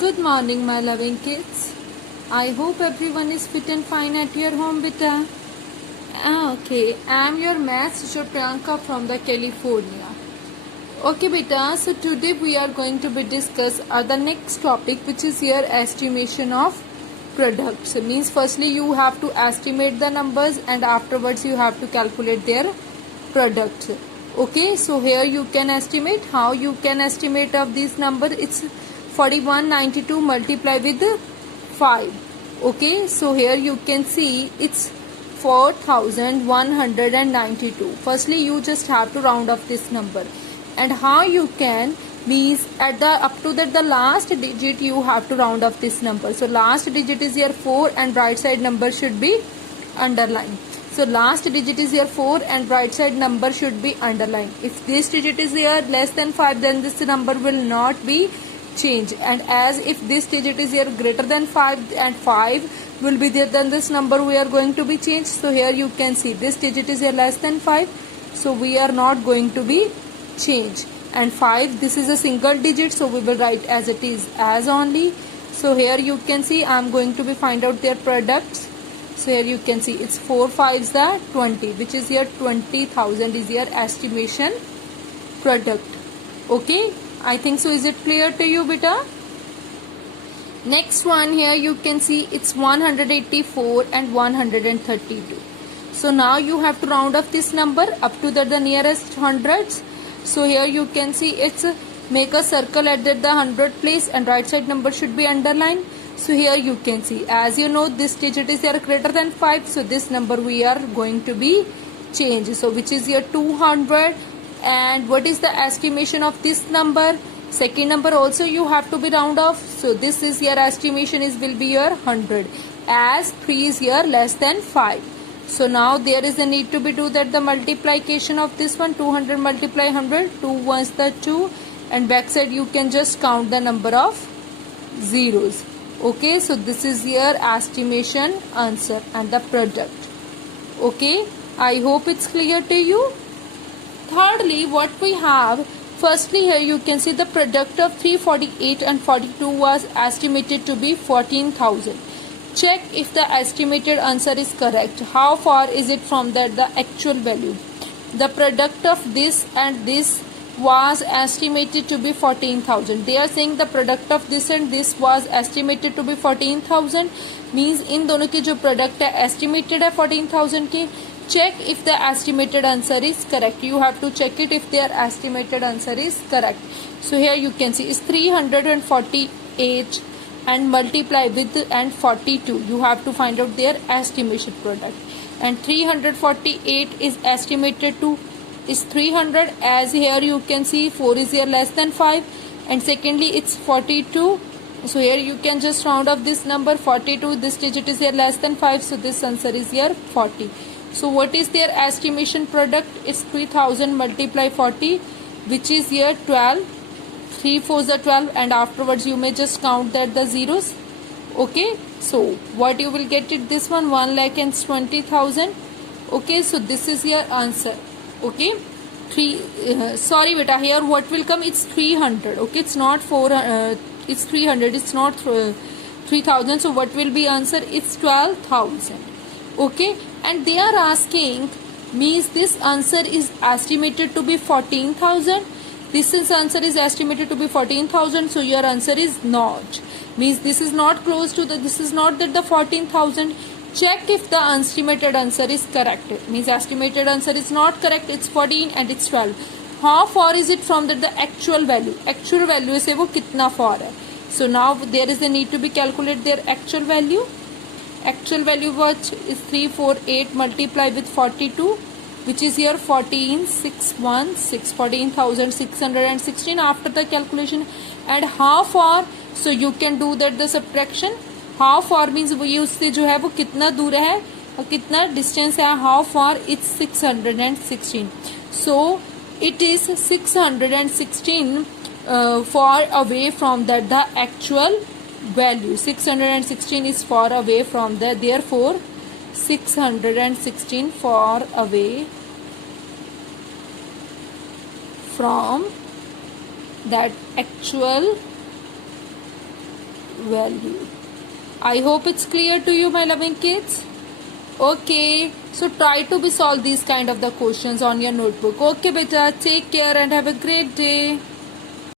Good morning, my loving kids. I hope everyone is fit and fine at your home, beta. Okay, I'm your maths teacher Priyanka from the California. Okay, beta. So today we are going to be discuss the next topic, which is your estimation of products. Means firstly you have to estimate the numbers, and afterwards you have to calculate their products. Okay, so here you can estimate. How you can estimate of this number? It's 4192 multiply with 5. Okay, so here you can see it's 4192. Firstly you just have to round off this number, and how you can means at the up to that the last digit you have to round off this number. So last digit is your 4 and right side number should be underlined. So last digit is your 4 and right side number should be underlined. If this digit is here less than 5, then this number will not be changed, and as if this digit is here greater than 5 and 5 will be there, then this number we are going to be changed. So here you can see this digit is here less than 5, so we are not going to be changed, and 5 this is a single digit, so we will write as it is as only. So here you can see I am going to be find out their products. So here you can see it's 4 5s are 20, which is here 20,000 is your estimation product. Okay, I think so. Is it clear to you, beta? Next one, here you can see it's 184 and 132. So now you have to round off this number up to the nearest hundreds. So here you can see it's make a circle at the 100 place, and right side number should be underlined. So here you can see, as you know, this digit is here greater than 5, so this number we are going to be changed. So which is your 200. And what is the estimation of this number? Second number also you have to be round off. So this is your estimation is will be your 100, as 3 is here less than 5. So now there is a need to be do that the multiplication of this one. 200 multiply 100, 2 ones the 2, and backside you can just count the number of zeros. Okay, so this is your estimation answer and the product. Okay, I hope it's clear to you. Thirdly, what we have, firstly here you can see the product of 348 and 42 was estimated to be 14,000. Check if the estimated answer is correct. How far is it from that the actual value? The product of this and this was estimated to be 14,000. They are saying the product of this and this was estimated to be 14,000, means इन दोनों की जो product है estimated है 14,000 की. Check if the estimated answer is correct. You have to check it if their estimated answer is correct. So here you can see is 348 and multiply with and 42. You have to find out their estimation product. And 348 is estimated to is 300, as here you can see 4 is here less than 5, and secondly it's 42. So here you can just round off this number 42. This digit is here less than 5, so this answer is here 40. So what is their estimation product? It's 3000 multiply 40, which is here 12. 3 4s are 12, and afterwards you may just count that the zeros. Okay, so what you will get it this one 1,20,000. Okay, so this is your answer. Okay, sorry beta, here what will come? It's 300. Okay, it's not 4. It's 300. It's not 3,000. So what will be answer? It's 12,000. Okay, and they are asking means this answer is estimated to be 14,000. This is answer is estimated to be 14,000. So your answer is not, means this is not close to the, this is not that the 14,000. Check if the estimated answer is correct. Means estimated answer is not correct. It's 14 and it's 12. How far is it from that the actual value? Actual value से वो कितना far है? So now there is a need to be calculate their actual value. Actual value what is 348 multiply with 42, which is here 14,616 after the calculation. And how far? So you can do that the subtraction. How far means वो उससे जो है वो कितना दूर है और कितना distance है. How far? It's 616. So it is 616 far away from that the actual value. 616 is far away from the, therefore 616 far away from that actual value. I hope it's clear to you, my loving kids. Okay, so try to be solve these kind of the questions on your notebook. Okay beta, take care and have a great day.